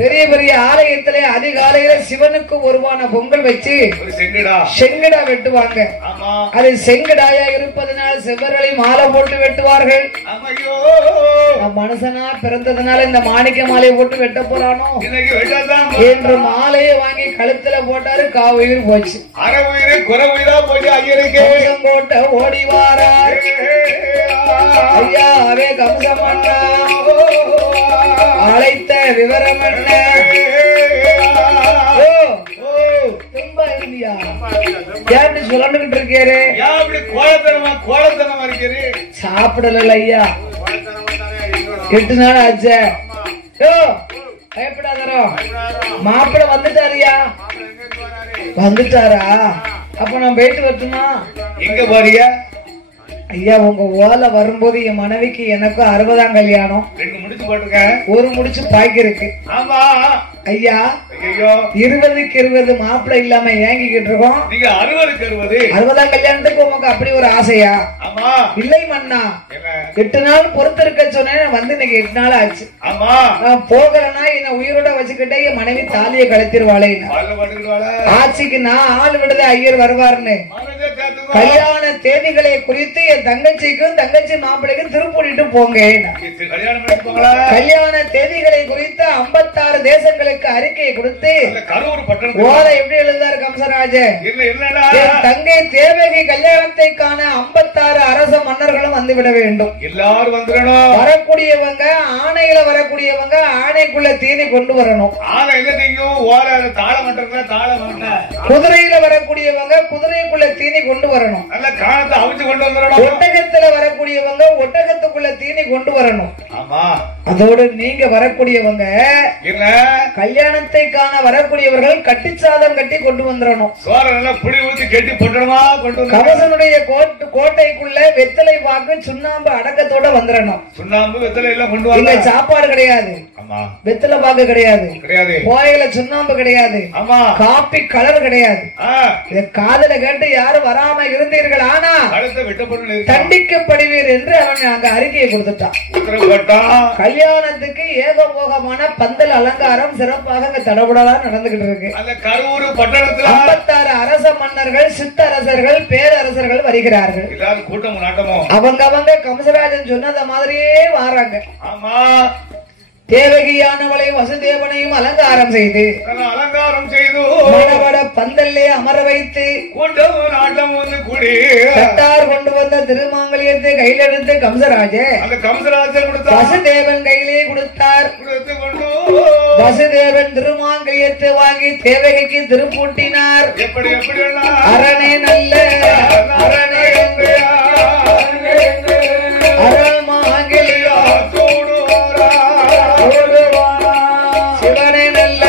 பெரிய பெரிய ஆலயத்திலே அதிகாலையில சிவனுக்கு ஒருவான பொங்கல் வச்சு செங்கடா வெட்டுவாங்க. அது செங்கடாயா இருப்பதனால் செவ்வர்களை மாலை போட்டு வெட்டுவார்கள். மனுஷனா பிறந்ததுனால இந்த மாணிக்க மாலையை போட்டு வெட்ட போறானோ என்று மாலையை வாங்கி கழுத்துல போட்டாரு. உயிர் போச்சு. போட்ட ஓடிவாரார் ஐயாவே கம்சம் அழைத்த விவரம் என்ன? சொல்லிட்டு இருக்காரு. சாப்பிடல ஐயா, 8 நாள் ஆச்சு. பயப்படாதரோ, மாப்பிள்ள வந்துட்டாரியா? வந்துட்டாரா? அப்ப நான் போயிட்டு வரட்டுமா? எங்க போறியா? ஐயா உங்க ஓலை வரும்போது என் மனைவிக்கு எனக்கும் 60ஆம் கல்யாணம். 2 முடிச்சு போட்டிருக்கேன், 1 முடிச்சு பாக்கி இருக்கு. ஆமா ஐயா, 20க்கு 20 மாப்பிள்ளை இல்லாம ஏங்கிக்கிட்டு இருக்கோம். நீங்க 60க்கு 60ஆம் கல்யாணத்துக்கு உங்களுக்கு அப்படி ஒரு ஆசையா? ஆமா. இல்லை மன்னா, 8 நாள் பொறுத்து இருக்க சொன்னேன். வந்து இன்னைக்கு 8 நாள் ஆச்சு. ஆமா. நான் போகிறேன்னா என்ன உயிரோட வச்சுக்கிட்டே என் மனைவி தாலியை கழுத்திருவாளே. ஆட்சிக்கு நான் ஆள் விடுத ஐயர் வருவாருன்னு கல்யாண தேதிகளை குறித்து என் தங்கச்சிக்கும் தங்கச்சி மாப்பிள்ளைக்கும் திருப்பூரிட்டு போங்க. கல்யாண தேதிகளை குறித்து 56 தேசங்களுக்கு அறிக்கையை கொடுத்து ஓலை எப்படி எழுதாரு கம்சராஜ? என் தங்கை தேவகி கல்யாணத்தை காண 56 அரச மன்னர்களும் வந்துவிட வேண்டும். எல்லாரும் வந்துடணும். வரக்கூடியவங்க ஆணையில வரக்கூடியவங்க ஆணைக்குள்ள தீனி கொண்டு வரணும். குதிரையில வரக்கூடியவங்க குதிரைக்குள்ள தீனி கொண்டு வரணும். ஒட்டகத்துல வரக்கூடியவங்க ஒட்டகத்துக்குள்ள தீனி கொண்டு வரணும். அதோடு நீங்க வரக்கூடியவங்க கல்யாணத்தை காண வரக்கூடியவர்கள் கட்டிச்சாதம் கட்டி கொண்டு வந்துடணும். கவசனுடைய கோட்டைக்குள்ள வெத்தலை பாக்கு சுண்ணாம்பு அடக்கத்தோட வந்துடணும். சுண்ணாம்பு வெத்தலை எல்லாம் கொண்டு வர சாப்பாடு கிடையாது, வெத்தலை பாக்கு கிடையாது, கோயில சுண்ணாம்பு கிடையாது, காப்பி கலர் கிடையாது. காதல கேட்டு யாரும் வராம இருந்தீர்கள் ஆனா தண்டிக்கப்படுவீர் என்று அவன் அங்க அறிக்கையை கொடுத்துட்டான். கல்யாணத்துக்கு ஏகபோகமான பந்தல் அலங்காரம் சிறப்பாக அங்க தடபுடலாம் நடந்துகிட்டு இருக்கு. 56 அரச மன்னர்கள் சித்தரசர்கள் பேரரசர்கள் வருகிறார்கள். அவங்க கம்சராஜன் சொன்னத மாதிரியே வாராங்க. தேவகியானவளை வசுதேவனையும் அலங்காரம் செய்து மணவட பந்தல்லே அமர வைத்து கட்டார் கொண்டு வந்த திருமாங்கல்யத்தை கையில் எடுத்து கம்சராஜன் வசுதேவன் கையிலே கொடுத்தார். வசுதேவன் திருமாங்கல்யத்தை வாங்கி தேவகிக்கு திருப்பூட்டினார். அரணே நல்ல அரணே அரண் மாங்கல்யா சிவனே நல்ல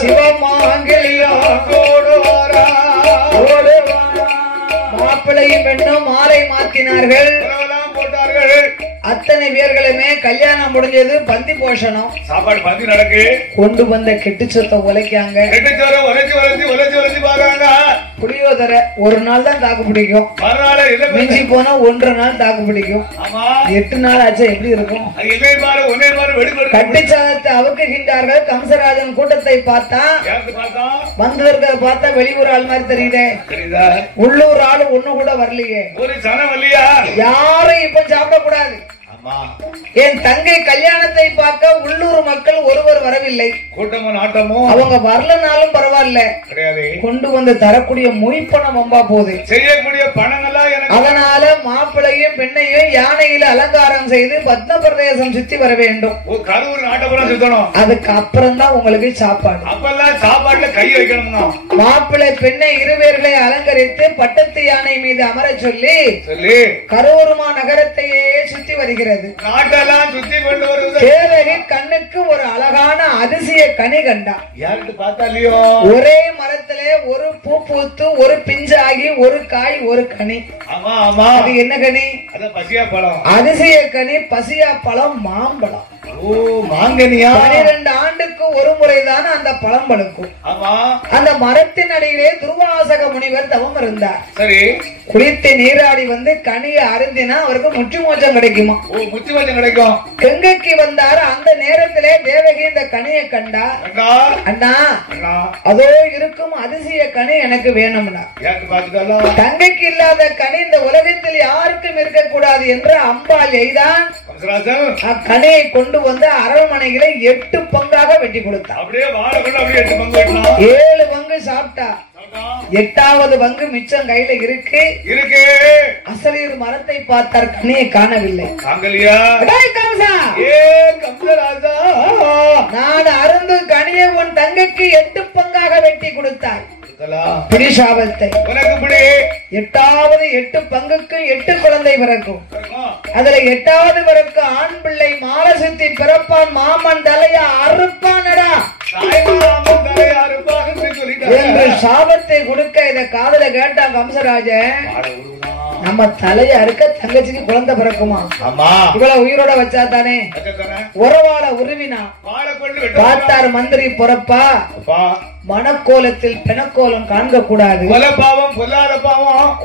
சிவமாங்கல்யா மாப்பிள்ளையும் பெண்ணும் மாலை மாற்றினார்கள். அத்தனை பேர்களுமே கல்யாணம் முடிஞ்சது. பந்தி போஷணம் சாப்பாடு பந்தி நடக்கு. கொண்டு வந்த கெட்டு சொத்தை உழைக்காங்க. புளியோதரை ஒரு நாள் தான் தாக்கு பிடிக்கும், மிஞ்சி போனா 1.5 நாள் தாக்கு பிடிக்கும். 8 நாள் ஆச்சு எப்படி இருக்கும்? கட்டிச்சாதத்தை அவுக்குகின்றார்கள். கம்சராஜன் கூட்டத்தை பார்த்தா வந்திருக்க பார்த்தா வெளியூர் ஆள் மாதிரி தெரியுதே, உள்ளூர் ஆள் ஒண்ணு கூட வரலையே. யாரும் இப்ப சாப்பிடக்கூடாது. என் தங்கை கல்யாணத்தை பார்க்க உள்ளூர் மக்கள் ஒருவர் வரவில்லை. கூட்டமும் நாட்டமும் அவங்க வரலனாலும் பரவாயில்ல, கொண்டு வந்து தரக்கூடிய மொய்ப்பணம் வம்பா போகுது. செய்யக்கூடிய பணங்கள்லாம் அதனால மாப்பிள்ளையும் பெண்ணையும் யானையில அலங்காரம் செய்து பத்ம பிரதேசம் சுத்தி வர வேண்டும். அதுக்கு அப்புறம் தான் உங்களுக்கு சாப்பாடு. அப்பெல்லாம் சாப்பாடுல கை வைக்கணும். மாப்பிள்ளை பெண்ணை இருவேர்களை அலங்கரித்து பட்டத்து யானை மீது அமர சொல்லி கரூர்மா நகரத்தையே சுத்தி வருகிறது. நாட்டெல்லாம் சுத்தி கொண்டு வருவது. தேவகி கண்ணுக்கு ஒரு அழகான அதிசய கனி கண்டா. யாருக்கு பார்த்தாலியோ ஒரே மரத்திலே ஒரு பூ பூத்து ஒரு பிஞ்சாகி ஒரு காய் ஒரு கனி. அது என்ன கனி? பசியா பழம். அதிசய கனி பசியா பழம் மாம்பழம். மாங்கனியா 12 ஆண்டுக்கு ஒரு முறைதான் அந்த பழம் பழுக்கும். அந்த மரத்தின் அடியிலே துர்வாசக முனிவர் தவம் இருந்தார். சரி. குளித்து நீராடி வந்து கனியை அருந்தினா அவருக்கு முற்றி மோட்சம் கிடைக்குமா? முற்றி மோட்சம் கிடைக்கும். கங்கைக்கு வந்தார். அந்த நேரத்திலே தேவகி இந்த கனியை கண்டா. அண்ணா அதோ இருக்கும் அதிசய கனி எனக்கு வேணும்னா. கங்கைக்கு இல்லாத கனி இந்த உலகத்தில் யாருக்கும் இருக்கக்கூடாது என்று அம்பாள் எய்தான். கனியை கொண்டு வந்து அரண்மனைகளை 8 பங்காக வெட்டி கொடுத்தார். 7 பங்கு சாப்பிட்டா, 8வது பங்கு மிச்சம் கையில இருக்கு. அசலீர் மரத்தை பார்த்தார், கனியை காணவில்லை. நான் அருந்து கனியை உன் தங்கைக்கு 8 பங்காக வெட்டி கொடுத்தாய். பிடிசாபத்தை 8வது 8 பங்குக்கு 8 குழந்தை பிறக்கும். அதுல 8வது பிறகு ஆண் பிள்ளை மாலசுத்தி பிறப்பான், மாமன் தலையா அறுப்பானடா என்று சாபத்தை கொடுக்க இத காதல கேட்டா கம்சராஜன். நம்ம தலைய அறுக்க தங்கச்சிக்கு குழந்தை பிறக்குமா? இவ்வளவு உயிரோட வச்சா தானே. உறவாட உருவினா பார்த்தார் மந்திரி பொறப்பா. மனக்கோலத்தில் பெணக்கோலம் காண்க கூடாது.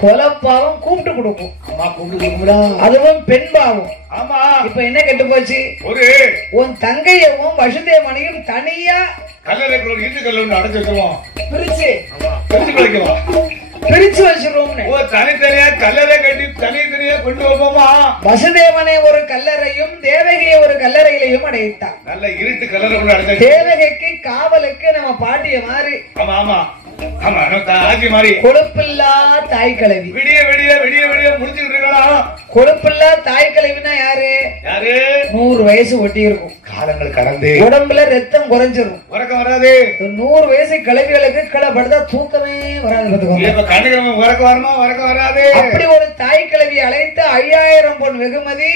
கொலப்பாவம் கூப்பிட்டு கொடுக்கும், அதுவும் பெண் பாவம். இப்ப என்ன கெட்டு போச்சு? உன் தங்கையவும் வசுதேவனையும் தனியா பிரிச்சு வச்சிருவோம். தனித்தனியா கல்லறை கட்டி தனித்தனியா கொண்டு வைப்போமா? வசுதேவனை ஒரு கல்லறையும் தேவகியை ஒரு கல்லறையிலையும் அடைத்தார். நல்ல இருட்டு கல்லறை கொண்டு அடைத்த தேவகைக்கு காவலுக்கு நம்ம பாட்டிய மாதிரி. ஆமா ஆமா ஆமா ஆட்சி மாதிரி. கொழுப்பில்லா தாய் கிழவி. விடிய விடிய விடிய விடிய முடிச்சுட்டு இருக்கலாம். கொழுப்பில்லா தாய் கிழவினா யாரு? 100 வயசு ஒட்டி இருக்கும். காலங்கள் கடந்து உடம்புல ரத்தம் குறைஞ்சிரும், உறக்கம் வராது. 100 வயசு கிழவிகளுக்கு கிளப்படுத்தா தூக்கமே வராது. அப்படி ஒரு தாய் கிழவி அழைத்து 5000 பொன் வெகுமதி.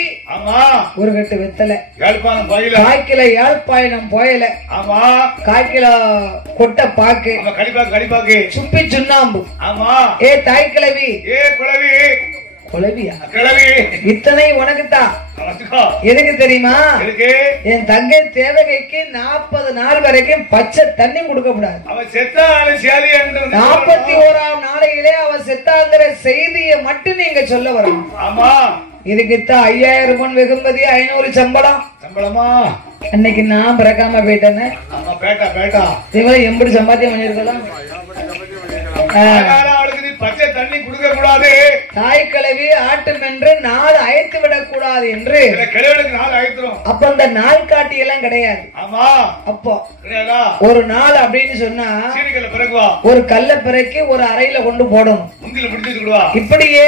ஒரு கட்டு வெத்தலை, காய்க்கில யாழ்ப்பாணம் போயல, காய்க்கில கொட்ட பாக்கு, சுப்பி சுண்ணாம்பு. ஏ தாய் கிழவி, குழவியா இத்தனை உனக்குத்தான். எதுக்கு தெரியுமா? என் தங்கை தேவகைக்கு 40 நாள் வரைக்கும் பச்சை தண்ணி கொடுக்க கூடாது. 41ஆம் நாளையிலே அவ செத்தாங்கிற செய்தியை மட்டும் நீங்க சொல்ல வரும். இதுக்குத்தான் 5000 பொன் வெகுமதி, 500 சம்பளம். சம்பளமா? அன்னைக்கு நான் பிறக்காம போயிட்டேன்னு எப்படி சம்பாத்தியம் பண்ணிருக்கலாம். பச்சை தண்ணி கொடுக்க கூடாது. தாய் கிழவி ஆட்டும் என்று நாள் அழைத்து விடக் கூடாது என்று. அப்ப அந்த நாள் காட்டி எல்லாம் கிடையாது. அப்போ ஒரு நாள் அப்படின்னு சொன்னா ஒரு கல்ல பிறக்கி ஒரு அறையில கொண்டு போடணும். இப்படியே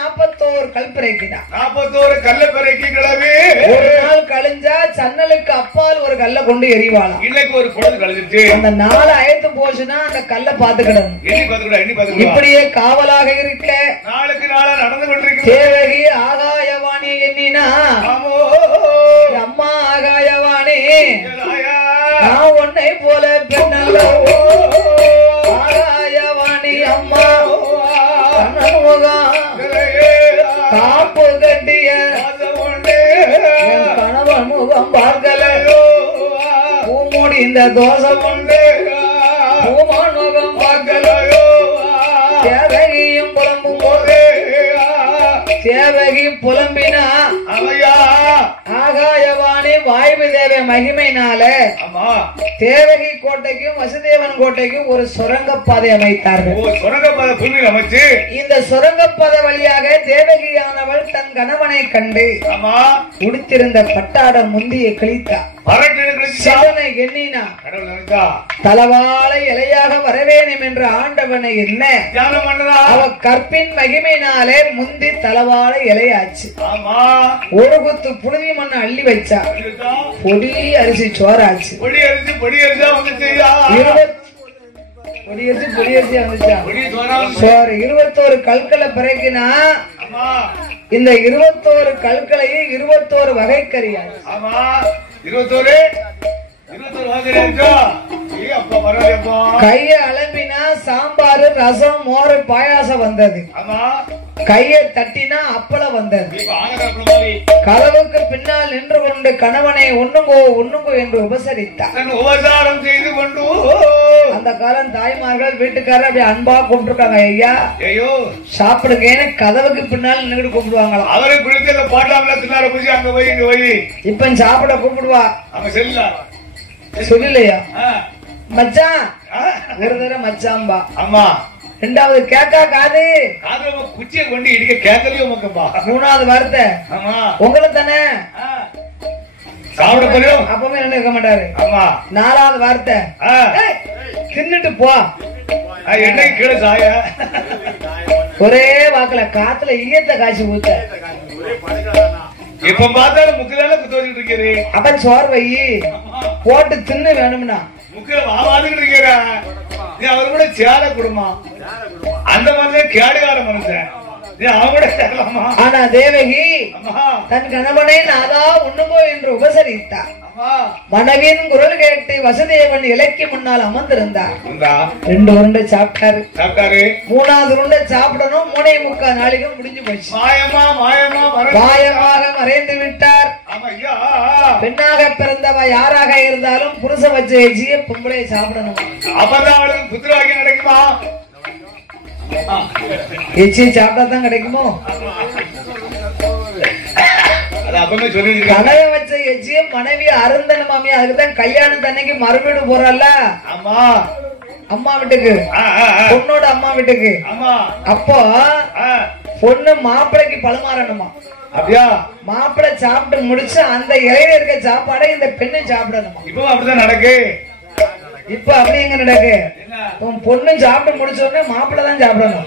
41 கல் பிறக்கிதான். 41 கல்ல பிறக்கி கிழவி ஒரு நாள் கழிஞ்சா சன்னலுக்கு அப்பால் ஒரு கல்ல கொண்டு எரிவாளாம். இன்னைக்கு ஒரு பொழுது கழிஞ்சிட்டு அந்த நாள் அழைத்து போச்சுன்னா அந்த கல்ல பாத்துக்கிடணும். இப்படியே காவலாக இருக்க நாளுக்கு நாளா நடந்து கொண்டிருக்க தேவகி ஆகாயவாணி எண்ணினா, அம்மா ஆகாயவாணி நான் உன்னை போல பெண்ணல்ல ஆகாயவாணி அம்மா காப்பு கட்டிய கணவன் முகம் பார்க்கலையோ பூமூடி இந்த தோசம் உண்டு பூமான் முகம் பார்க்கலையோ. தேவகியும் புலம்பும் போது தேவகி புலம்பினா ஆகாயவாணி வாய்வு தேவை மகிமையினால தேவகி கோட்டைக்கும் வசுதேவன் கோட்டைக்கும் ஒரு சுரங்கப்பாதை அமைத்தார்கள். அமைச்சு இந்த சுரங்கப்பாதை வழியாக தேவகியானவள் தன் கணவனை கண்டு உடுத்திருந்த பட்டாடம் முந்தியை கிழித்தார். எண்ணினா தலவாழை இலையாக வரவேணும் என்ற ஆண்டவனை என்ன அவ கற்பின் மகிமையினாலே முந்தி தலவாழை இலையாச்சு. ஒரு குத்து புழுதி மண்ணை அள்ளி வச்சா பொடி அரிசி சோறாச்சு. பொடி அரிசி வந்துச்சா சோறு. 21 கற்களை பிறக்கினா இந்த 21 கற்களையும் 21 வகை கறியாச்சு. 21 கைய அலம்பினா சாம்பார், ரசம், மோர், பாயாசம் வந்தது. கையை தட்டினா அப்பளம் வந்தது. கதவுக்கு பின்னால் நின்று கொண்டு கணவனை ஒண்ணுங்கோ ஒண்ணுங்கோ என்று உபசரித்தார். உபசாரம் செய்து கொண்டு அந்த காலம் தாய்மார்கள் வீட்டுக்காரர் அப்படி அன்பா கூப்பிட்டுருக்காங்க. ஐயா ஐயோ சாப்பிடுங்கன்னு கதவுக்கு பின்னால் நின்று கூப்பிடுவாங்களாம். அவரை பிடித்த பாட்டாமல தின்னார பூஜை அங்க போய் இங்க போய் இப்ப சாப்பிட கூப்பிடுவா. அவன் செல்ல சொல்லலையா மச்சான் ஒரு தடவை மச்சான்பா. ஆமா ரெண்டாவது கேக்கா காது காது குச்சியை கொண்டு இடிக்க கேட்கலையோ மக்கம்பா. மூணாவது வார்த்தை ஆமா உங்களை தானே சாப்பிட போறியும் அப்பவே என்ன இருக்க மாட்டாரு. ஆமா நாலாவது வார்த்தை தின்னுட்டு போ. என்னைக்கு கீழே சாய ஒரே வாக்குல காத்துல ஈயத்தை காய்ச்சி ஊத்த. இப்ப பார்த்தாலும் முக்கில குத்து வச்சுட்டு இருக்கிறே. அப்ப சோறு வை போட்டு தின்னு வேணும்னா முக்கில வாவாதுட்டு இருக்கிற நீ அவர் கூட சேர குடும்பம் அந்த மாதிரி கேடுகார மனுஷன் நீ அவன் கூட சேரலாமா? ஆனா தேவகி தன் கணவனை நாதா உண்ணுங்கோ என்று உபசரித்தார். மனைவியின் குரல் கேட்டு வசுதேவன் இலைக்கு முன்னால் அமர்ந்திருந்தார். 2 உருண்டை சாப்பிட்டாரு. மூணாவது உருண்டை சாப்பிடணும். 3.25 நாளைக்கு முடிஞ்சு போச்சு. மாயமாக மறைந்து விட்டார். பெண்ணாக பிறந்தவ யாராக இருந்தாலும் புருஷ வச்ச எச்சிய பொம்பளை சாப்பிடணும். அப்பதான் அவளுக்கு புத்திரவாக்கியம் கிடைக்குமா? எச்சியை சாப்பிட்டாதான் கிடைக்குமோ? கலைய வச்ச எச்சிய மனைவி அருந்தனமாமி. அதுக்குதான் கல்யாணம் தன்னைக்கு மறுவீடு போறல்ல அம்மா வீட்டுக்கு, பொண்ணோட அம்மா வீட்டுக்கு. அப்போ பொண்ணு மாப்பிளைக்கு பழுமாறணுமா? அப்படியா? மாப்பிள்ளை சாப்பிட்டு முடிச்சு அந்த இலையில இருக்க சாப்பாடை இந்த பெண்ணு சாப்பிடணுமா? இப்போ அப்படிதான் நடக்கு. இப்ப அப்படி எங்க நடக்கு? உன் பொண்ணு சாப்பிட்டு முடிச்ச உடனே மாப்பிள்ளை தான் சாப்பிடணும்.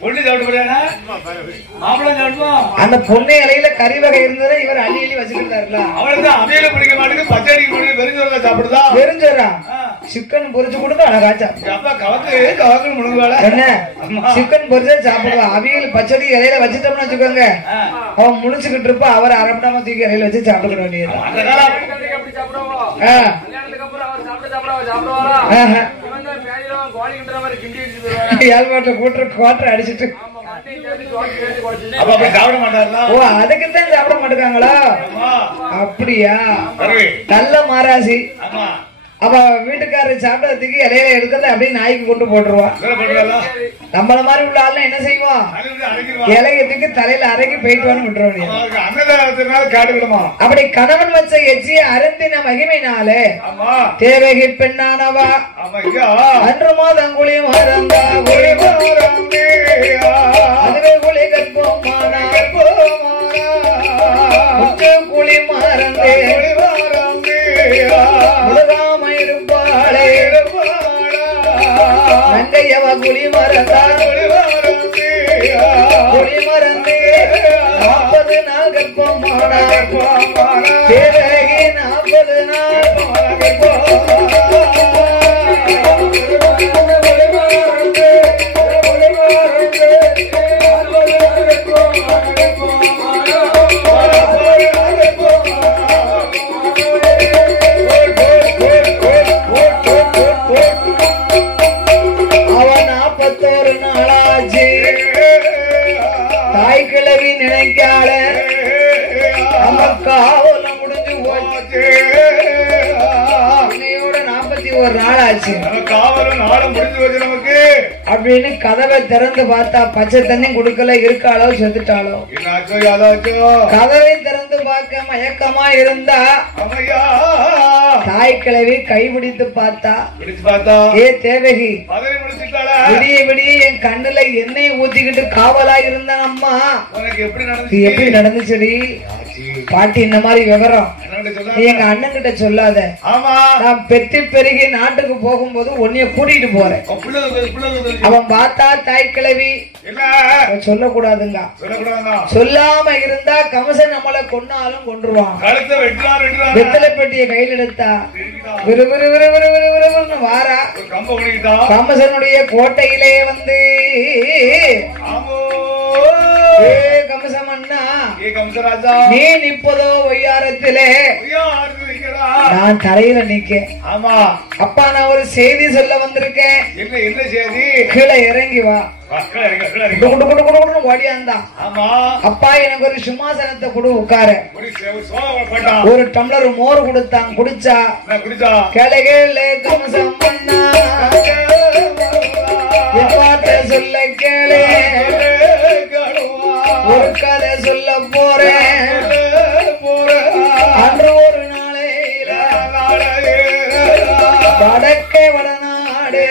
பொண்ணு சாப்பிட்டு மாப்பிள்ளை சாப்பிடுவோம். அந்த பொண்ணு இலையில கறி வகை இருந்ததை இவர் அள்ளி அள்ளி வச்சுக்கிட்டாருல. அவளுக்கு அவையில பிடிக்க மாட்டேங்குது. பச்சடி வெறிஞ்சோர சாப்பிடுதா? வெறிஞ்சோரா? சிக்கன் பொரிச்சு கொடுத்து அழகாச்சா என்ன சிக்கன் பொரிச்சா சாப்பிடுவா. அவியல் பச்சடி இலையில வச்சுட்டோம்னு வச்சுக்கோங்க, அவன் முடிச்சுக்கிட்டு இருப்பா. அவர் அரப்படாம தூக்கி இலையில வச்சு சாப்பிட வேண்டியது. குவாட்டர் அடிச்சுட்டு அதுக்குத்தான் சாப்பிட மாட்டேங்காங்களா? அப்படியா? நல்ல மாராசி. அவ வீட்டுக்காரர் சாப்பிடறதுக்கு இலையில எடுக்கிறத அப்படியே நாய்க்கு கொண்டு போட்டுருவா. நம்மள மாதிரி உள்ள ஆள் என்ன செய்வோம்? இலையத்துக்கு தலையில அரைக்கி போயிட்டு விட்டுருவோம். அப்படி கணவன் வச்ச எச்சிய அருந்தின மகிமைனாலே தேவகி பெண்ணானவா அன்று மாதங்குழியும் மறந்தா அதுவே குழி கற்போமானா குழி மறந்தே நங்கையவ குழி மறந்தா குழி மறந்தே 40 நாள் கற்போமானா தேவகி 40 நாள் கிழவி நினைக்கால காவல முடிஞ்சு போச்சு. 41 நாள் ஆச்சு. காவலும் நாளும் முடிஞ்சு போச்சு நமக்கு அப்படின்னு கதவை திறந்து பார்த்தா பச்சை தண்ணி கொடுக்கல. இருக்காளோ செத்துட்டாளோ? கதவை திறந்து பார்க்க மயக்கமா இருந்தா தாய் கிழவி கைபிடித்து பார்த்தா ஏ தேவகி விடிய விடிய என் கண்ணுல எண்ணெய் ஊத்திக்கிட்டு காவலா இருந்தா அம்மா எப்படி நடந்துச்சடி? பாட்டி இந்த மாதிரி விவரம் எங்க அண்ணன் கிட்ட சொல்லாத. நான் பெற்று பெருகி நாட்டுக்கு போகும்போது உன்னைய கூட்டிட்டு போறேன். அவன் பார்த்தா தாய் கிழவி சொல்லக்கூடாதுங்க. சொல்லாம இருந்தா கமசன் நம்மளை கொன்னாலும் கொன்றுவான். வெத்தலை பெட்டியை கையில் எடுத்தா விறுவிறு விறுவிறு விறுவிறுன்னு வாரா கமசனுடைய கோட்டையிலே வந்து கமசமண்ணா நீ நிப்பதோ ஒய்யாரத்திலே நான் தரையில நிக்கேன். ஆமா அப்பா நான் ஒரு செய்தி சொல்ல வந்திருக்கேன். என்ன செய்தி? கீழே இறங்கி வா. ஓடியாந்தான். அப்பா எனக்கு ஒரு சிம்மாசனத்தை கொடு உட்கார. ஒரு டம்ளர் மோர் கொடுத்தான். குடிச்சா கேளு கேளு கமசம் பண்ணா சொல்ல கேளு ஒரு கதை சொல்ல போறேன். அன்று ஒரு நாளையில வடக்கே வடநாடு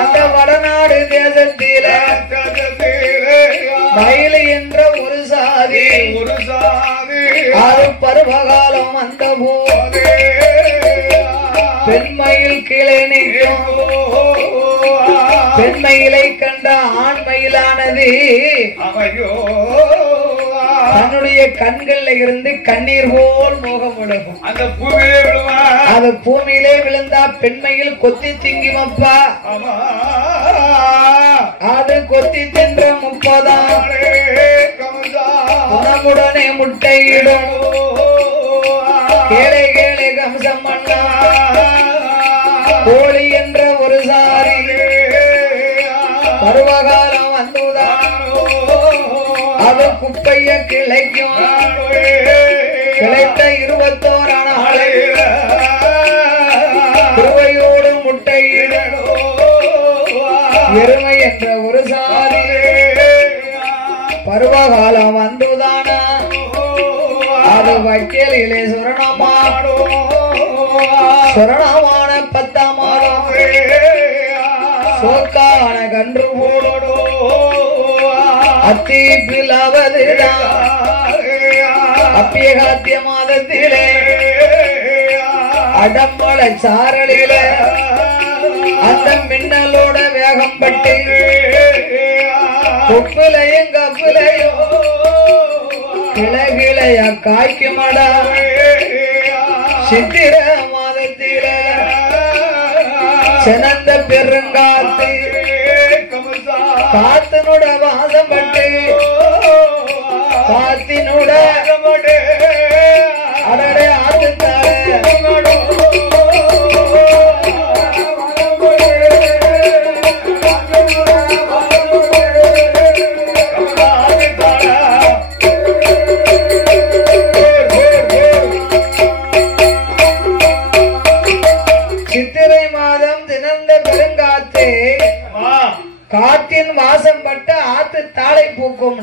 அந்த வடநாடு தேசத்தில மயிலு என்ற ஒரு சாதி அது பருவகாலம் வந்த போது பெண்மயில் கீழே நிற்கும். பெண்மயிலை கண்ட ஆண்மயிலானது தன்னுடைய கண்கள்ல இருந்து கண்ணீர் போல் மோகம் விழுகும். அது பூமியிலே விழுந்தா பெண்மையில் கொத்தி திங்குமப்பா. அது கொத்தி தின்ற 30 உணவுடனே முட்டையிடும். கேளை கேளை கம்சம் பண்ணா கோழி என்ற ஒரு சாரி பருவகாலம் வந்துதான் அது குப்பைய கிளைக்கும். கிளைத்த 21 நாளையில குருவையோடு முட்டையிடோ எருமை என்ற ஒரு சாரி பருவகாலம் வந்துதானா அது வைக்கலிலே சுரணமானோ சுரணமான 10 மாதம் சோக்கான கன்று போடோ அத்தீப்பிலாவதுதான் அப்பியகாத்திய மாதத்திலே அடம்பள சாரலில அந்த மின்னலோட வேகம் பட்டு கொப்புலையும் கப்புலையும் கிளகிளைய காய்க்குமடா. சித்திர மாதத்தில சினந்த பெருங்காத்து காத்தினோட வாசம் பட்டு காத்தினோட அடடே ஆத்துத்தார சித்திரை மாதம் தினந்த பெருங்காத்து காத்தின் வாசம் பட்டு ஆத்து தாளை பூக்கும்.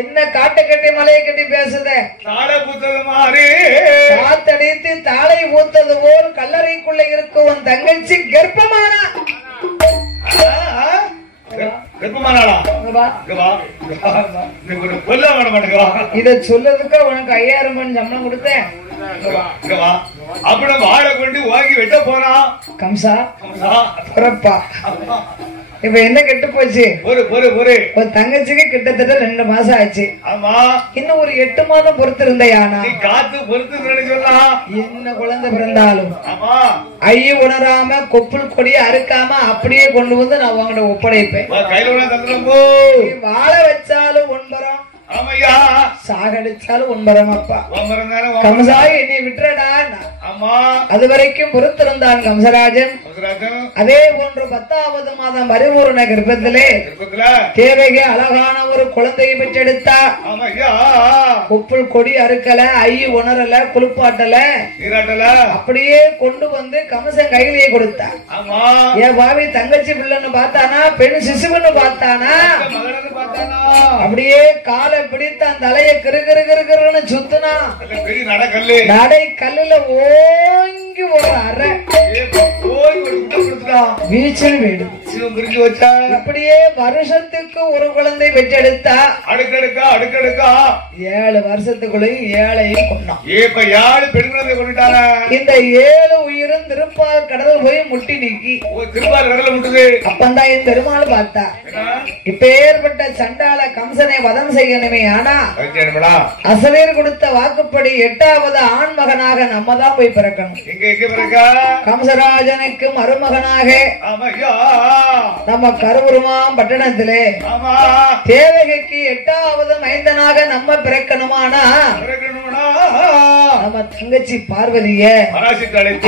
என்ன காட்டை கட்டி மலையை கட்டி பேசுத காத்தடித்து தாளை பூத்தது போல் கல்லறைக்குள்ள இருக்கும் உன் தங்கச்சி கர்ப்பமானா. இத சொல்லதுக்கு உனக்கு 5000 மணி சம்பளம் கொடுத்தேன். அப்படி வாழை கொண்டு வாங்கி வெட்ட போறான் கம்சா புறப்பா. இப்ப என்ன கெட்டு போச்சு? ஒரு தங்கச்சிக்கு கிட்டத்தட்ட 2 மாசம் ஆச்சு. ஆமா இன்னும் ஒரு 8 மாதம் பொறுத்து இருந்தையானா காத்து பொறுத்து சொல்லலாம். என்ன குழந்தை பிறந்தாலும் ஐய உணராம கொப்புள் கொடிய அறுக்காம அப்படியே கொண்டு வந்து நான் உங்கள்ட்ட ஒப்படைப்பேன். வாழ வச்சாலும் ஒன்பரம் சாகடிச்சாலும் ஒன்பரம். அப்பா கம்சா என்னை விட்டுறடா. அது வரைக்கும் பொறுத்திருந்தான் கம்சராஜன். அதே போன்று 10வது மாதம் பரிபூர்ண கர்ப்பத்திலே தேவகி அழகான ஒரு குழந்தையை பெற்றெடுத்தா. கொப்புள் கொடி அறுக்கல, ஐய உணரல, குளிப்பாட்டல, அப்படியே கொண்டு வந்து கம்சன் கையிலேயே கொடுத்தா. என் பாவி தங்கச்சி பிள்ளைன்னு பார்த்தானா, பெண் சிசுன்னு பார்த்தானா, அப்படியே காலை பிடித்த அந்த தலையை கிருகிருன்னு சுத்துனா. நடை கல்லுல ஓங்கி ஒரு அரை வீச்சல் வீடு. இப்படியே வருஷத்துக்கு ஒரு குழந்தை பெற்றெடுத்தா. அடுக்கடுக்கா 7 வருஷத்துக்குள்ளையும் 7ஐயும் கொண்டான். இப்ப 7 பெண் குழந்தை கொண்டுட்டாங்க. இந்த 7 உயிரும் திருப்பால் கடல் போய் முட்டி நிக்கி. திருப்பால் கடல முட்டுது. அப்பந்தான் என் பெருமாள் பார்த்தா. இப்ப ஏற்பட்ட சண்டால கம்சனை வதம் செய்யணுமே. ஆனா அசரீர் கொடுத்த வாக்குப்படி 8வது ஆண் மகனாக நம்ம தான் போய் பிறக்கணும். கம்சராஜனுக்கு மருமகனாக நம்ம கருவூர்மாம் பட்டணத்திலே தேவகைக்கு 8வது மைந்தனாக நம்ம பிறக்கணுமானா நம்ம தங்கச்சி பார்வதிய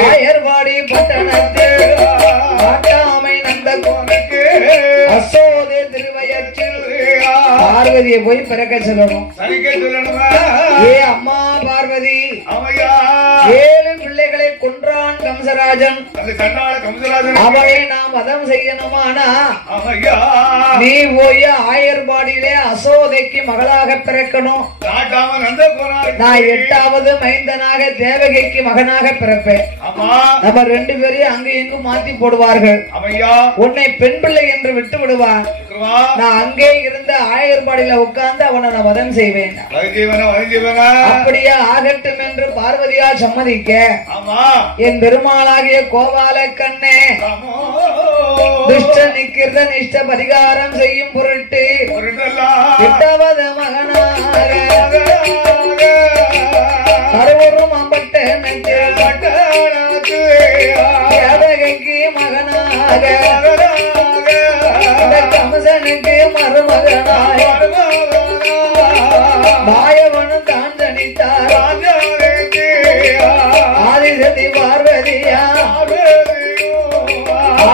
ஆயர்வாடி பட்டணத்தில் காட்டாமை நந்த கோனுக்கு அசோதே திருவயற்றில் பார்வதியை போய் பிறக்க சொல்லணும். ஏ அம்மா பார்வதி, 7 பிள்ளைகளை கொன்றான் கம்சராஜன். அவனை நாம் வதம் செய்யணுமானா நீ போய் ஆயர்பாடியிலே அசோதைக்கு மகளாக பிறக்கணும். நான் 8வது மைந்தனாக தேவகைக்கு மகனாக பிறப்பேன். நம்ம 2 பேரையும் அங்கு இங்கு மாத்தி போடுவார்கள். உன்னை பெண் பிள்ளை என்று விட்டு விடுவான். நான் அங்கே இருந்த ஆயர்பாடியில உட்கார்ந்து அவனை நான் வதம் செய்வேன். அப்படியே ஆகட்டும் என்று பார்வதியால் சம்மதிக்க என் பெருமாளாகிய கோபால கண்ணே துஷ்ட நிக்கிற நிஷ்ட பரிகாரம் செய்யும் பொருட்டு 8வது மகனாக கருவூரும் அம்பட்டனுக்கு தேவகைக்கு மகனாக கம்சனுக்கு மருமகனாக மாயவனும் தான் தனித்தார். ஆதிசதி பார்வதியா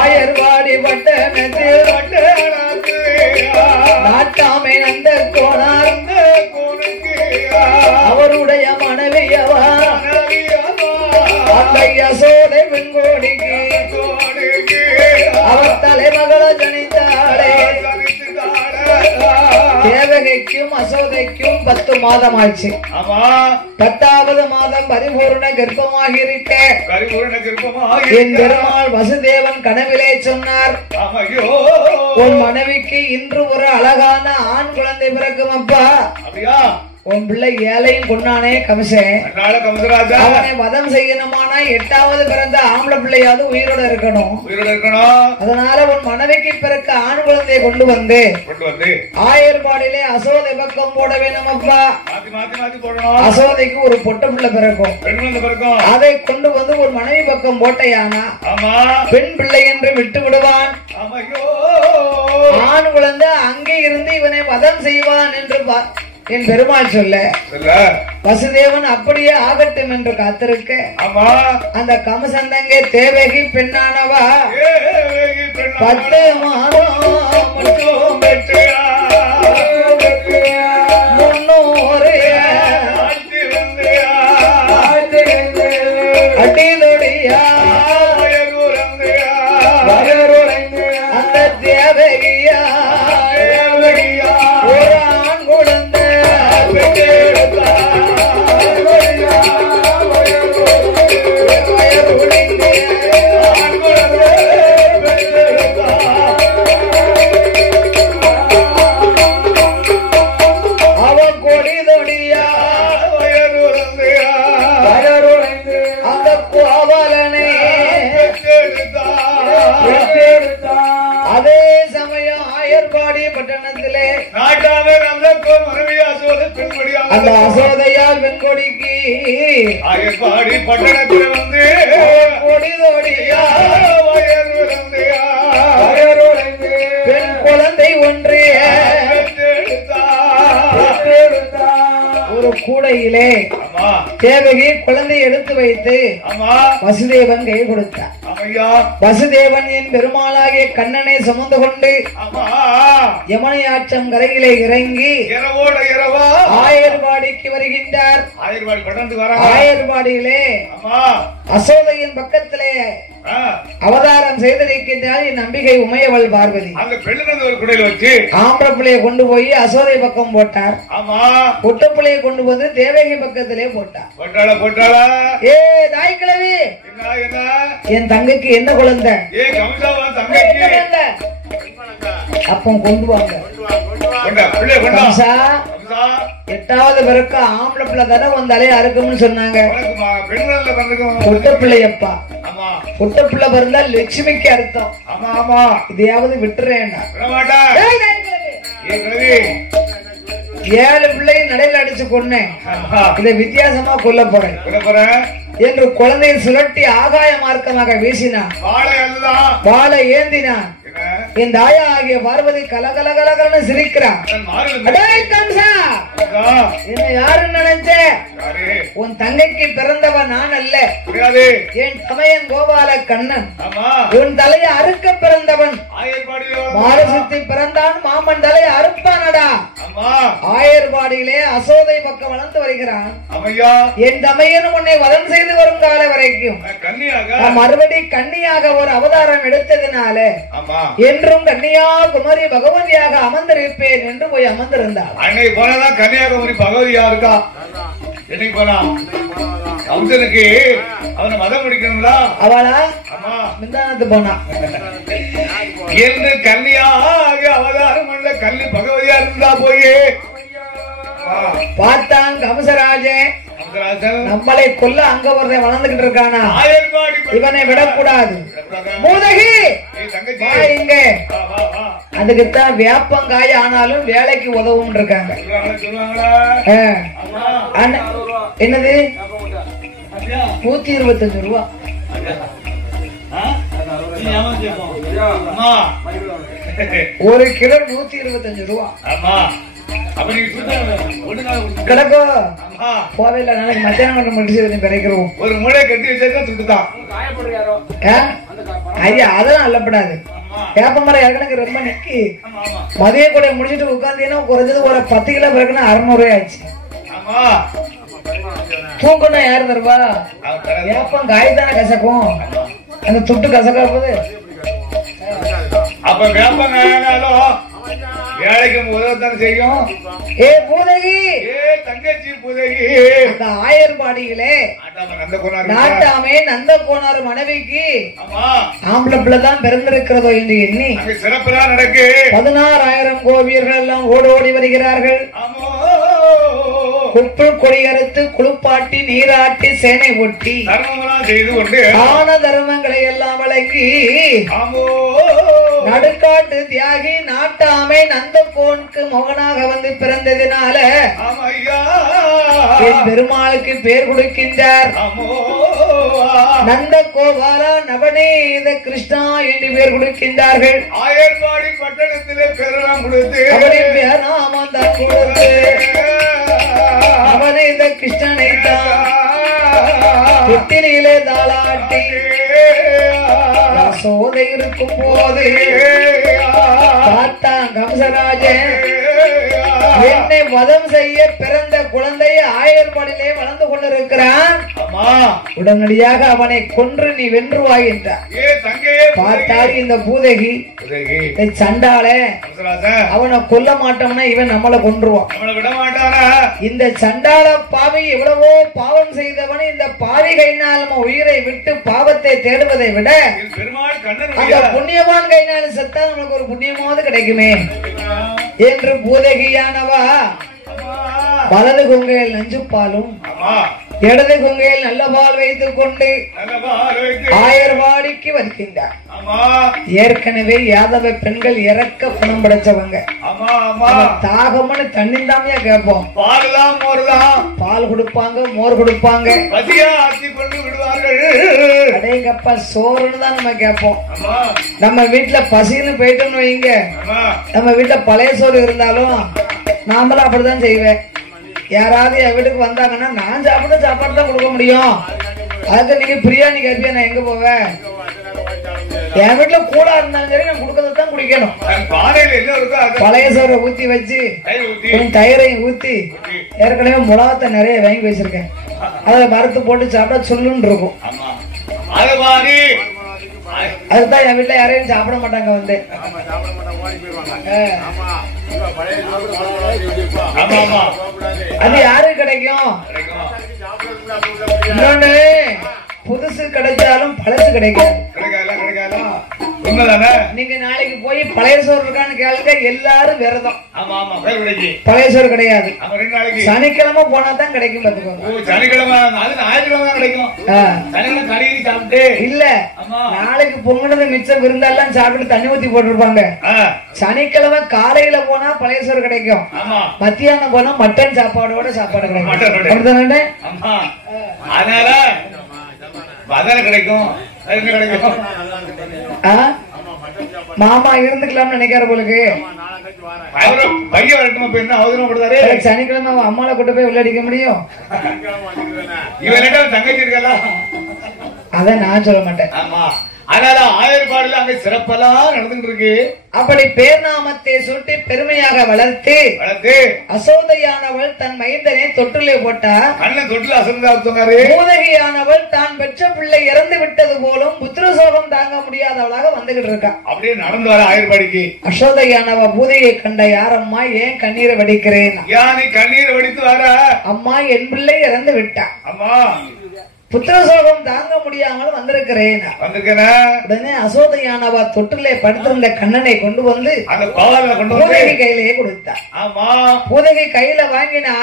ஆயர்வாடி பட்டணத்தில் நாட்டாமை அந்த கோணார் அவருடைய மனைவியவா அந்த யசோதை வெண்கோடிக்கு அவர் தலைமகள ஜனித்தாளே. தேவகைக்கும் அசோதைக்கும் 10 மாதம் ஆச்சு. 10வது மாதம் பரிபூர்ண கர்ப்பமாக இருக்க என் பெருமாள் வசுதேவன் கனவிலே சொன்னார், உன் மனைவிக்கு இன்று ஒரு அழகான ஆண் குழந்தை பிறக்கும் அப்பா. உன் பிள்ளை ஏழையும் கொண்டானே கம்சன், அவனை வதம் செய்யணுமானா 8வது பிறந்த ஆம்பளை பிள்ளையாவது உயிரோட இருக்கணும். அதனால உன் மனைவிக்கு பிறக்க ஆண் குழந்தையை கொண்டு வந்து ஆயர்பாடியிலே அசோதை பக்கம் போட வேணும் அப்பா. அசோதைக்கு ஒரு பொட்ட பிள்ளை பிறக்கும். அதை கொண்டு வந்து ஒரு மனைவி பக்கம் போட்டையானா பெண் பிள்ளை என்று விட்டு விடுவான். ஆண் குழந்தை அங்கே இருந்து இவனை வதம் செய்வான் என்று என் பெருமாள் சொல்ல வசுதேவன் அப்படியே ஆகட்டும் என்று காத்திருக்க அந்த கம்சன் தங்கே தேவகி பெண்ணானவா 10 மாதம் முன்னூறு அடிதொடியா அந்த தேவகியா ஒரு ஆண் குழந்தை அவன் கொடி தொடியா அந்த கோவலனை அதே சமயம் ஆயர்பாடி பட்டணத்திலே அந்த அசோதையால் வெண்கொடிக்கு ஆயர்பாடி பட்டணத்தில் வந்து கொடி தொடியா பெண் குழந்தை ஒன்று ஒரு கூடையிலே தேவகி குழந்தை எடுத்து வைத்து வசுதேவன் கை கொடுத்தார். வசுதேவன் என் பெருமாளாகிய கண்ணனை சுமந்து கொண்டு யமுனையாற்றம் கரையிலே இறங்கி ஆயர்பாடிக்கு வருகின்றார். ஆயர்பாடியிலே அசோதையின் பக்கத்திலே அவதாரம் செய்திருக்கின்றால் என் நம்பிக்கை உமையவள் பார்வதி. ஆம்பளை பிள்ளையை கொண்டு போய் அசோதை பக்கம் போட்டார். பொட்ட பிள்ளையை கொண்டு வந்து தேவகி பக்கத்திலே போட்டார். ஏ தாய்க்கிழவி, என் தங்கைக்கு என்ன குழந்தை? அப்போ கொண்டு வாங்க. 8வது பிறக்க ஆம்பளை பிள்ளை தானே வந்தாலே அறுக்கும்னு சொன்னாங்க. பொட்ட பிள்ளையப்பா, பொட்ட பிள்ளை பிறந்தா லட்சுமிக்கு அர்த்தம். இதையாவது விட்டுறேன். 7 பிள்ளையும் நடையில அடிச்சு கொன்னேன், இதை வித்தியாசமா கொல்ல போறேன் என்று குழந்தையை சுழட்டி ஆகாய மார்க்கமாக வீசினான். வாழை ஏந்தினான். என் தாயா ஆகிய பார்வதி கலகலகலகலன்னு சிரிக்கிறான். என்ன யாருன்னு நினைச்ச? உன் தங்கைக்கு பிறந்தவன் நான் அல்ல, என் தமையன் கோபால கண்ணன். உன் தலையை அறுக்க பிறந்தவன் மாரசித்தி பிறந்தான், மாமன் தலையை அறுப்பானடா. ஆயர்பாடியிலே அசோதை பக்கம் வளர்ந்து வருகிறான். என் தமையனும் உன்னை வதம் செய்து வரும் கால வரைக்கும் மறுபடி கன்னியாக ஒரு அவதாரம் எடுத்ததினால என்றும் கன்னியா குமரி பகவதியாக அமர்ந்திருப்பேன் என்று போய் அமர்ந்திருந்தார். அன்னைக்கு போனதான் கன்னியாகுமரி பகவதியா இருக்கா. என்னைக்கு போனா கவுசனுக்கு அவனை மதம் முடிக்கணுங்களா? அவளா மிந்தானத்து போனா என்று கன்னியாக அவதாரம் உள்ள கல்வி பகவதியா இருந்தா போய் பார்த்தான் கம்சராஜன். நம்மளை கொல்ல அங்க ஒருத்தன் வளர்ந்துகிட்டு இருக்கானா, இவனை விடக்கூடாது. மூதகி இங்க அதுக்குத்தான் வேப்பங்காய் ஆனாலும் வேலைக்கு உதவும் இருக்காங்க. என்னது 125 ரூபா ஒரு கிலோ 125 ரூபா கிடக்கும். கோவையில நாளைக்கு மத்தியானம் முடிச்சு பிறக்கிறோம். ஒரு மூளை கட்டி வச்சா சுட்டுதான். ஐயா அதெல்லாம் அல்லப்படாது. வேப்ப மரம் ஏற்கனவே ரொம்ப நிக்கி மதிய கூட முடிச்சுட்டு உட்காந்தீங்கன்னா குறைஞ்சது ஒரு 10 கிலோ பிறகுனா 600 ரூபாய் ஆச்சு. தூக்கணும் யாரு தருவா? வேப்பம் காய் தானே கசக்கும், அந்த துட்டு கசக்கா போது. அப்ப வேப்பம் காயாலும் வேலைக்கு உதவத்தானே செய்யும். ஏ பூதகி, தங்கச்சி பூதகி, அந்த ஆயர்பாடியிலே நாட்டாமே நந்த கோனார் மனைவிக்கு ஆம்பளை பிள்ளைதான் பிறந்திருக்கிறதோ என்று எண்ணி சிறப்பா நடக்கு 16,000 கோவியர்கள் எல்லாம் ஓடோடி வருகிறார்கள். குப்புள் கொடியறுத்து குளிப்பாட்டி நீராட்டி சேனை ஒட்டி செய்து கொண்டு ஆன தர்மங்களை எல்லாம் வழங்கி நடுக்காட்டு தியாகி நாட்டாமை நந்தகோனுக்கு மகனாக வந்து பிறந்ததினால என் பெருமாளுக்கு பேர் கொடுக்கின்றார். நந்த கோபாலா நவநீத கிருஷ்ணா என்று பேர் கொடுக்கின்றார்கள். ஆயர்பாடி பட்டணத்திலே பேரெல்லாம் கொடுத்து அவனின் பேராமம் தான் கொடுத்து அவநீத கிருஷ்ணனை தான் தொட்டிலே தாளாட்டி சோதை இருக்கும் போது பார்த்தான் கம்சராஜன் என்னை வதம் செய்ய பிறந்த குழந்தையை ஆயர்பாடியிலே வளர்ந்து கொண்டிருக்கிறான். உடனடியாக அவனை கொன்று நீ வென்றுவாய் என்றார். பார்த்தாரு இந்த பூதகி சண்டாளே, அவனை கொல்ல மாட்டோம்னா இவன் நம்மளை கொன்றுவான். இந்த சண்டாள பாவி எவ்வளவோ பாவம் செய்தவன் இந்த பாவி கையினால் நம்ம உயிரை விட்டு பாவத்தை தேடுவதை விட அந்த புண்ணியவான் கையினால் செத்தா நமக்கு ஒரு புண்ணியமாவது கிடைக்குமே என்று பூதகியானவா வலது கொங்கையில் நஞ்சு பாலும் இடது கொங்கையில் நல்ல பால் வைத்துக் கொண்டு ஆயர்வாடிக்கு வருகின்றார். ஏற்கனவே யாதவ பெண்கள் இறக்க பணம் படைச்சவங்க. தாகம்னு தண்ணிந்தாமையா கேட்போம். பால் கொடுப்பாங்க, மோர் கொடுப்பாங்க, அடேங்கப்பா சோறுன்னு தான் நம்ம கேட்போம். நம்ம வீட்டுல பசின்னு போயிட்டோம்னு வைங்க, நம்ம வீட்டுல பழைய சோறு இருந்தாலும் நாமளும் அப்படிதான் செய்வேன். யாராவது என் வீட்டுக்கு வந்தாங்கன்னா நான் சாப்பிட்ட சாப்பாடு தான் கொடுக்க முடியும். அதுக்கு நீங்க பிரியாணி கேட்பியா, நான் எங்க போவேன்? என் வீட்டுல கூடா இருந்தாலும் சரி நான் கொடுக்கறதான் குடிக்கணும். பழைய சோறை ஊத்தி வச்சு கொஞ்சம் தயிரையும் ஊத்தி ஏற்கனவே மிளகாத்த நிறைய வாங்கி வச்சிருக்கேன். அதை வறுத்து போட்டு சாப்பிட்டா சொல்லுன்னு இருக்கும். அதுதான் என் வீட்டுல யாரையும் சாப்பிட மாட்டாங்க. வந்து அது யாரு கிடைக்கும்? இன்னொன்னு புதுசு கிடைச்சாலும் பழசு கிடைக்காது. நீங்க நாளைக்கு போய் பழைய சோறு இருக்கான்னு கேளுங்க, எல்லாரும் விரதம். பழைய சோறு கிடையாது. சனிக்கிழமை போனா தான் கிடைக்கும். இல்ல நாளைக்கு பொங்கனது மிச்சம் விருந்தெல்லாம் சாப்பிட்டு தண்ணி ஊத்தி போட்டுருப்பாங்க. சனிக்கிழமை காலையில போனா பழைய சோறு கிடைக்கும், மத்தியானம் போனா மட்டன் சாப்பாடோட சாப்பாடு கிடைக்கும். அதனால கிடைக்கும். மாமா இருந்துக்கலாம்னு நினைக்கிற போலுக்கு பையன் வரட்டும். இப்ப என்ன அவசரப்படுறாரு? சனிக்கிழமை அவன் அம்மாவை கொண்டு போய் உள்ள அடிக்க முடியும். இவன் தங்கச்சி இருக்கல, அத நான் சொல்ல மாட்டேன். ஆமா, அதனால ஆயர்பாடுல அங்க சிறப்பெல்லாம் நடந்துட்டு இருக்கு. அப்படி பேர்நாமத்தை சுட்டி பெருமையாக வளர்த்து அசோதையானவள் தன் மைந்தனை தொட்டிலே போட்டா. அண்ணன் தொட்டில் அசந்தாரு. பூதகியானவள் தான் பெற்ற பிள்ளை இறந்து விட்டது போலும் புத்திர சோகம் தாங்க முடியாதவளாக வந்துகிட்டு இருக்கா. அப்படியே நடந்து வர ஆயர்பாடிக்கு. அசோதையானவ பூதையை கண்ட யாரம்மா ஏன் கண்ணீரை வடிக்கிறேன்? யானை கண்ணீரை வடித்து வர. அம்மா என் பிள்ளை இறந்து விட்டா. அம்மா புத்திர சோகம் தாங்க முடியாமல் வந்திருக்கிறேன். உடனே அசோதையானவா தொட்டிலே படுத்திருந்த கண்ணனை கொண்டு வந்து பூதகை கையிலேயே கொடுத்தார். பூதகை கையில வாங்கினா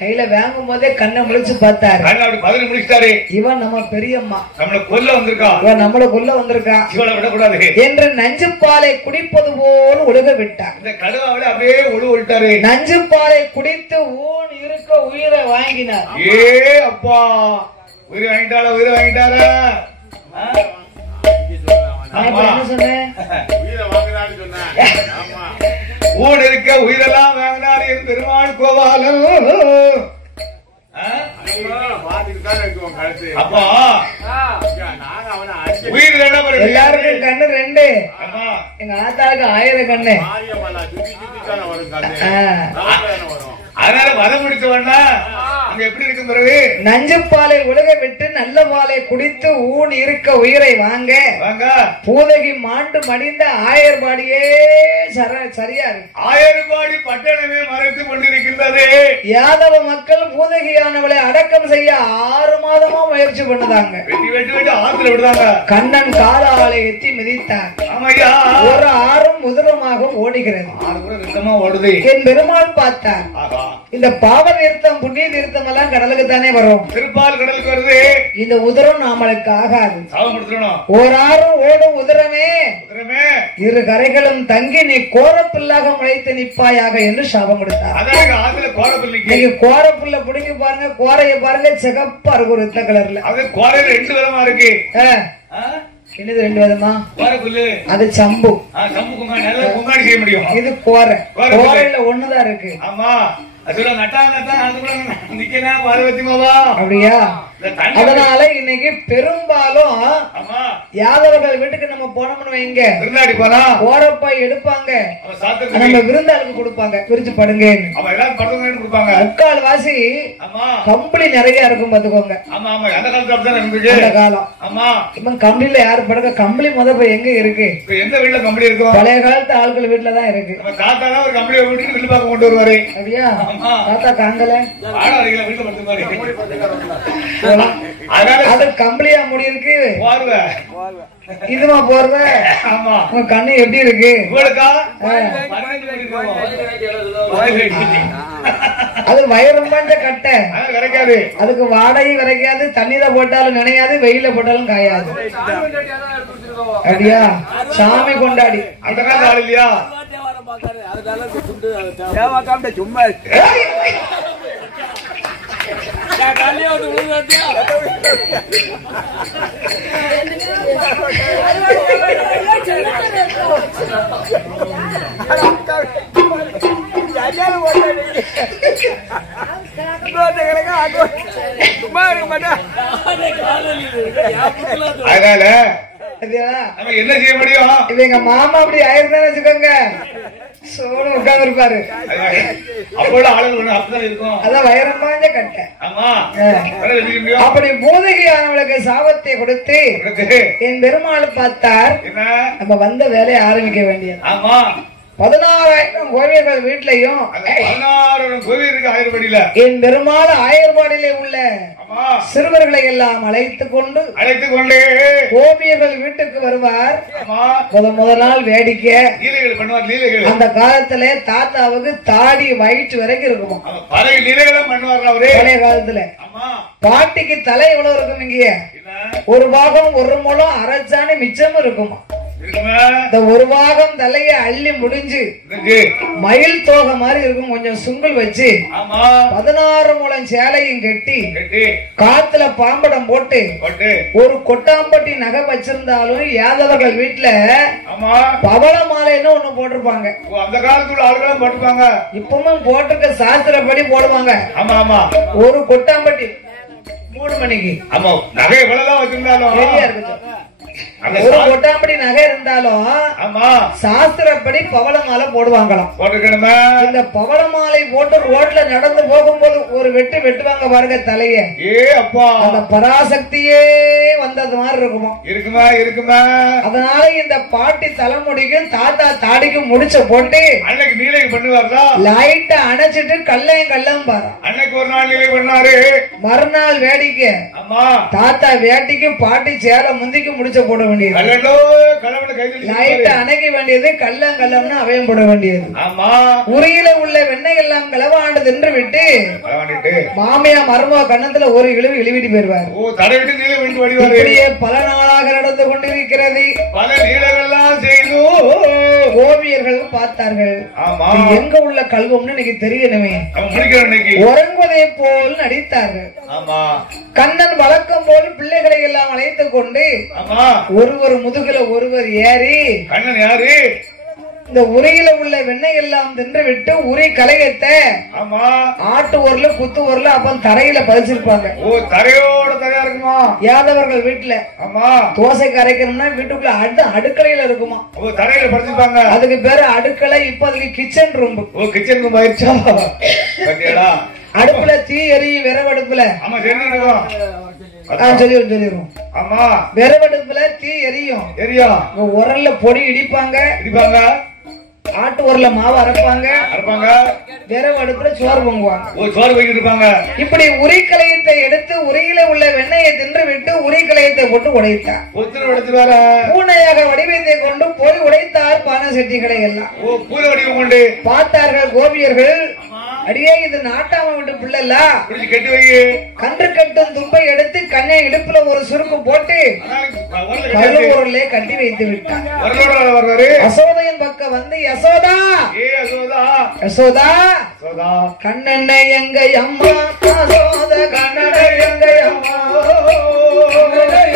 கையில வாங்கும் போதே கண்ணை முழிச்சு பார்த்தாரு. இவன் நம்ம பெரியம்மா, நம்மள கொல்ல வந்திருக்கா, இவன் நம்மள கொல்ல வந்திருக்கா, இவனை விடக்கூடாது என்று நஞ்சு பாலை குடிப்பது போல் ஒழுக விட்டார். இந்த கடுவாவில அப்படியே ஒழுவிட்டாரு. நஞ்சு பாலை குடித்து ஊன் இருக்க உயிரை வாங்கினார். ஏ அப்பா, உயிரை வாங்கிட்டாரா, உயிரை வாங்கிட்டாரா? என்ன சொன்னேன்? ஊன் இருக்க உயிரெல்லாம் வாங்கினார் என் பெருமாள் கோபாலம். அப்பா உயிர் எல்லாருக்கும் கண்ணு ரெண்டு. எங்க ஆத்தாளுக்கு 1000 கண்ணு. அதனால வர முடிச்சவன்னா அங்க எப்படி இருக்கும் பிறகு நஞ்சு பாலை உலக விட்டு நல்ல பாலை குடித்து ஊன் இருக்க உயிரை வாங்க பூதகி மாண்டு மடிந்த ஆயர்பாடியே சரியா இருக்கு. ஆயர்பாடி பட்டணமே மறைத்துக் கொண்டிருக்கின்றது. யாதவ மக்கள் பூதகியானவளை அடக்கம் செய்ய 6 மாதமா முயற்சி பண்ணுதாங்க. வெட்டி ஆத்துல விடுதாங்க. கண்ணன் காலாலை எத்தி மிதித்தாங்க. ஒரு ஆறும் முதலமாக ஓடுகிறது. ஓடுது. என் பெருமாள் பார்த்தார். இந்த பாவ நிறுத்தம் புண்ணிய நிறுத்தம் எல்லாம் கடலுக்கு தானே வரும். திருப்பால் கடலுக்கு வருது. இந்த உதரம் நாமளுக்கு ஆகாது. ஒரு ஆறும் ஓடும் உதரமே, இரு கரைகளும் தங்கி நீ கோரப்புல்லாக முளைத்து நிற்பாயாக என்று சாபம் கொடுத்தார். நீங்க கோரப்புல்ல பிடிங்க பாருங்க, கோரைய பாருங்க, சிகப்பா இருக்கும் ரத்த கலர்ல. அது கோரை 2 விதமா இருக்கு. என்னது 2 விதமா? அது சம்பு. செய்ய முடியும். இது கோரை. கோரையில ஒண்ணுதான் இருக்கு. ஆமா, அப்படியா? அதனால இன்னைக்கு பெரும்பாலும் யாதவர்கள் வீட்டுக்கு நம்ம போனோம்னு வைங்க, ஓரப்பாய் எடுப்பாங்க, நம்ம விருந்தாளுக்கு கொடுப்பாங்க, பிரிச்சு படுங்க. முக்கால் வாசி கம்பளி நிறைய இருக்கும் பாத்துக்கோங்க. அந்த காலம் இப்ப கம்பளியில யாரு படுக்க? கம்பளி முத போய் எங்க இருக்கு? எந்த வீட்டுல கம்பளி இருக்கும்? பழைய காலத்து ஆட்கள் வீட்டுலதான் இருக்கு. ஒரு கம்பளியை வீட்டுக்கு வீட்டு பார்க்க கொண்டு வருவாரு. அப்படியா? தாத்தா காங்கல அது கம்பளியா முடி இருக்கு. இதுமா போறத. ஆமா, உங்க கண்ணு எப்படி இருக்கு? அது வயரம்பாஞ்ச கட்டை கிடைக்காது. அதுக்கு வாடகை கிடைக்காது. தண்ணீர போட்டாலும் நினையாது, வெயில போட்டாலும் காயாது. அப்படியா? சாமி கொண்டாடி அந்த காலம் இல்லையா? சும்மா அதனால என்ன செய்ய முடியும்? எங்க மாமா அப்படி ஆயிருந்தான்னு வச்சுக்கோங்க, சோழ உட்கார்ந்து இருப்பாரு. அதான் வயரம்பாஞ்ச கட்டை. அப்படி பூதகியானவளுக்கு சாபத்தை கொடுத்து என் பெருமாள் பார்த்தார். நம்ம வந்த வேலையை ஆரம்பிக்க வேண்டியது. 16,000 கோவில்கள் வீட்லயும் 16,000 கோவில் இருக்கு ஆயர்பாடியில. என் பெருமாள் ஆயர்பாடியிலே உள்ள சிறுவர்களை எல்லாம் அழைத்துக் கொண்டு கோவியர்கள் வீட்டுக்கு வருவார். முதல் நாள் வேடிக்கை லீலைகள் பண்ணுவார். லீலைகள் அந்த காலத்துல தாத்தாவுக்கு தாடி வயிற்று வரைக்கும் இருக்குமா. பழைய லீலைகளும் பண்ணுவார் அவரே. பழைய காலத்துல பாட்டிக்கு தலை எவ்வளவு இருக்கும்? இங்க ஒரு பாகம் 1 முழம் அரைச்சானி மிச்சமும் இருக்குமா. இந்த ஒரு பாகம் தலைய அள்ளி முடிஞ்சு மயில் தோகை மாதிரி இருக்கும், கொஞ்சம் சுங்கல் வச்சு 16 முழம் சேலையும் கட்டி காத்துல பாம்படம் போட்டு ஒரு கொட்டாம்பட்டி நகை வச்சிருந்தாலும் யாதவர்கள் வீட்டுல பவள மாலைன்னு ஒண்ணு போட்டிருப்பாங்க. அந்த காலத்துல ஆளுகளும் போட்டிருப்பாங்க, இப்பவும் போட்டிருக்க சாஸ்திரப்படி போடுவாங்க. ஆமா ஆமா, ஒரு கொட்டாம்பட்டி 3 மணிக்கு ஆமா நகை எவ்வளவுதான் வச்சிருந்தாலும் சரியா இருக்கு. ஒரு கொட்டாம்படி நகை இருந்தாலும் ஆமா சாஸ்திரப்படி பவள மாலை போடுவாங்களாம். போட்டுக்கணுமே. இந்த பவள மாலை போட்டு ரோட்ல நடந்து போகும்போது ஒரு வெட்டுவாங்க பாருங்க தலைய. அப்பா அந்த பராசக்தியே வந்தது மாதிரி இருக்குமா இருக்குமா. அதனால இந்த பாட்டி தலைமுடிக்கும் தாத்தா தாடிக்கும் முடிச்ச போட்டு அன்னைக்கு நீலை பண்ணுவாரா, லைட்ட அணைச்சிட்டு கல்லம் பாரு. அன்னைக்கு ஒரு நாள் நீலை பண்ணாரு, மறுநாள் வேடிக்கை. ஆமா தாத்தா வேட்டிக்கும் பாட்டி சேர முந்திக்கு முடிச்ச போட வேண்டியது, லைட்ட அணைக்க வேண்டியது, கல்லம்னு அவையம் போட வேண்டியது. ஆமா உரியில உள்ள வெண்ணெய் எல்லாம் களவாண்டு தின்று விட்டு மாமியா மருமக கண்ணத்துல ஒரு இழுவு இழுவிட்டு போயிருவார். இப்படியே பல நாளாக நடந்து கொண்டிருக்கிறது. பல நீளங்கள்லாம் செய்து ஓவியர்கள் பார்த்தார்கள். எங்க உள்ள கல்வம்னு இன்னைக்கு தெரியணுமே, உறங்குவதை போல் நடித்தார்கள். கண்ணன் வழக்கம் போல் பிள்ளைகளை எல்லாம் அழைத்துக் கொண்டு ஒருவர் முதுகுல ஒருவர் ஏறி, கண்ணன் யாரு, இந்த உரையில உள்ள வெண்ணெய் எல்லாம் தின்று விட்டு உரை கலையத்த ஆட்டு ஊர்ல குத்து ஊர்ல அப்ப தரையில பதிச்சிருப்பாங்க. தரையோட தரையா இருக்குமா யாதவர்கள் வீட்டுல. ஆமா தோசை கரைக்கணும்னா வீட்டுக்குள்ள அடுக்கலையில இருக்குமா, தரையில பதிச்சிருப்பாங்க. அதுக்கு பேரு அடுக்களை. இப்ப அதுக்கு கிச்சன் ரூம். கிச்சன் ரூம் ஆயிடுச்சா? அடுப்புல தீ எரியும், விறவடுப்புல. ஆமா சொல்லிடுவோம். ஆமா விறவடுப்புல தீ எரியும். உரல்ல பொடி இடிப்பாங்க, ஆட்டு உரல்ல மாவு அரைப்பாங்க, விறகு அடுப்புல சோறு பொங்குவாங்க. இப்படி உரிக்கலையத்தை எடுத்து உரியில உள்ள வெண்ணெயை தின்று விட்டு உரிக்கலையத்தை போட்டு உடைத்தார். பூனையாக வடிவத்தை கொண்டு போய் உடைத்தார் பானை சட்டிகளை எல்லாம். பார்த்தார்கள் கோபியர்கள், அடியே இது நாட்டாம விட்டு பிள்ளைல கன்று கட்டும் தும்பை எடுத்து கண்ணை இடுப்புல ஒரு சுருக்கு போட்டு கல்லுபொருளே கட்டி வைத்து விட்டார். யசோதையின் பக்கம் வந்து, யசோதா யசோதா கண்ணனை எங்க அம்மா, யசோத கண்ணனை எங்க அம்மா,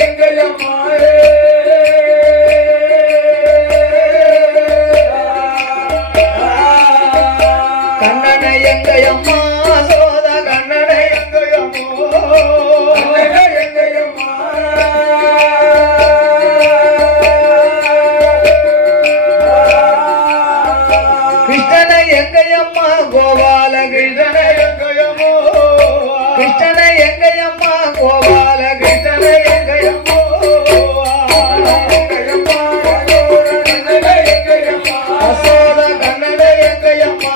எங்க அம்மா கண்ணனை எங்க அம்மா, சோத கண்ணனை எங்க அம்மா, எங்க அம்மா கிருஷ்ணனை எங்க அம்மா, கோபால கிருஷ்ணனை எங்க அம்மா, கிருஷ்ணனை எங்க அம்மா, கோபால கிருஷ்ணனை எங்க அம்மா, சோத கண்ணனை எங்க அம்மா,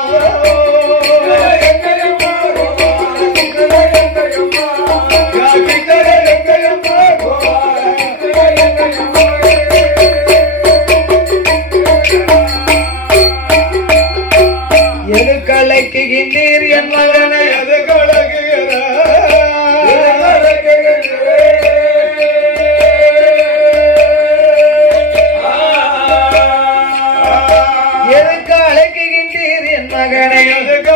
எது கலக்குகின்றீர் என் மகனை, எது எதுக்கு அழைக்குகின்றீர் என் மகனை, எதுக்கு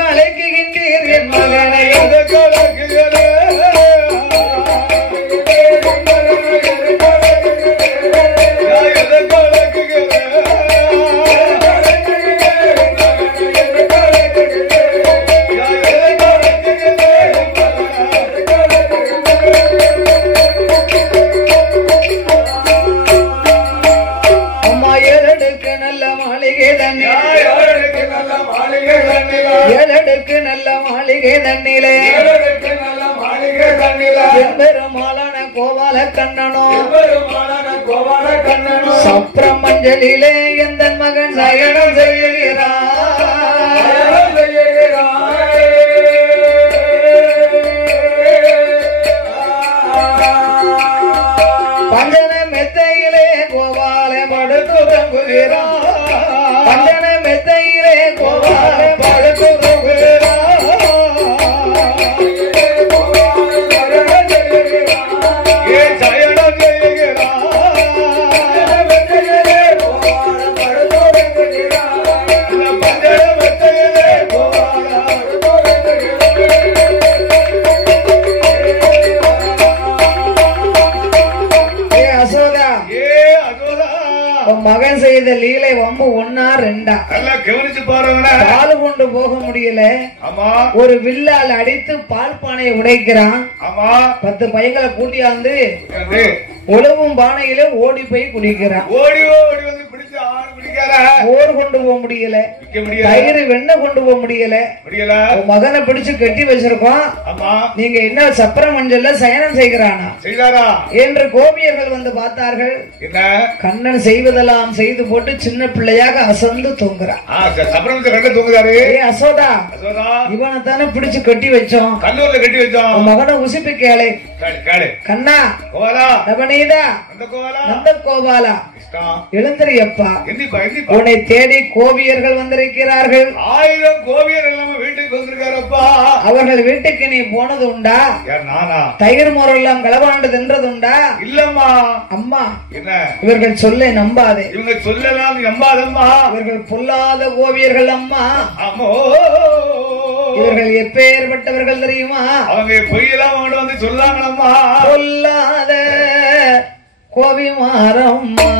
அழைக்குகின்றீர் என் மகனை, அம்மா ஏழடுக்கு நல்ல மாளிகை தண்ணி, ஏழடுக்கு நல்ல மாளிகை தண்ணிலே பெருமாளான கோபால கண்ணனோ, சப்ரம் மஞ்சளிலே எந்த மகன் சயனம் செய்கிறார். பஞ்சன மெத்தையிலே கோபால படுத்து தங்குகிறார், பஞ்சன மெத்தையிலே கோபால படுத்து தங்குகிறார். சயனம் செய்கிறார். செய்த லீலை வம்பு ஒன்னா ரெண்டா நல்லா கவனிச்சு பாருங்க. பால் கொண்டு போக முடியல. ஆமா. ஒரு வில்லால் அடித்து பால் பானையை உடைக்கிறான். ஆமா. 10 பையங்களை கூட்டியாந்து உழவும் பானையில ஓடி போய் குடிக்கிறான். ஓடி ஓடி வந்து பிடிச்சு ஆடு பிடிக்காத. ஓடு கொண்டு போக முடியல. தயிர் வெண்ணெய் கொண்டு போக முடியல. மகனை பிடிச்சு கட்டி வச்சிருக்கோம். ஆமா. நீங்க என்ன சப்பர மஞ்சள்ல சயனம் செய்கிறானா செய்தாரா என்று கோபியர்கள் வந்து பார்த்தார்கள். என்ன கண்ணன் செய்வதெல்லாம் செய்து போட்டு சின்ன பிள்ளையாக அசந்து தூங்குறான். தூங்குறாரு. அசோதா இவனை தானே பிடிச்சு கட்டி வச்சோம். கல்லூர்ல கட்டி வச்சோம். மகனை உசிப்பு கேளு. கண்ணா நவநீதா நந்த கோபாலா எழுந்திரியப்பா, உன்னை தேடி கோபியர்கள் வந்திருக்கிறார்கள். 1000 கோபியர்கள் நம்ம வீட்டுக்கு வந்திருக்காரப்பா. அவர்கள் வீட்டுக்கு நீ போனது உண்டா? நானா? தயிர் மோரெல்லாம் களவாண்டு தின்றது உண்டா? இல்லம்மா. அம்மா என்ன இவர்கள் சொல்ல நம்பாதே. இவங்க சொல்லலாம் நம்பாதம்மா. இவர்கள் பொல்லாத கோபியர்கள் அம்மா. அம்மோ இவர்கள் எப்பேற்பட்டவர்கள் தெரியுமா? அவங்க பொய்யெல்லாம் வந்து சொல்லாங்களம்மா. பொல்லாத கோபிமாரம்மா.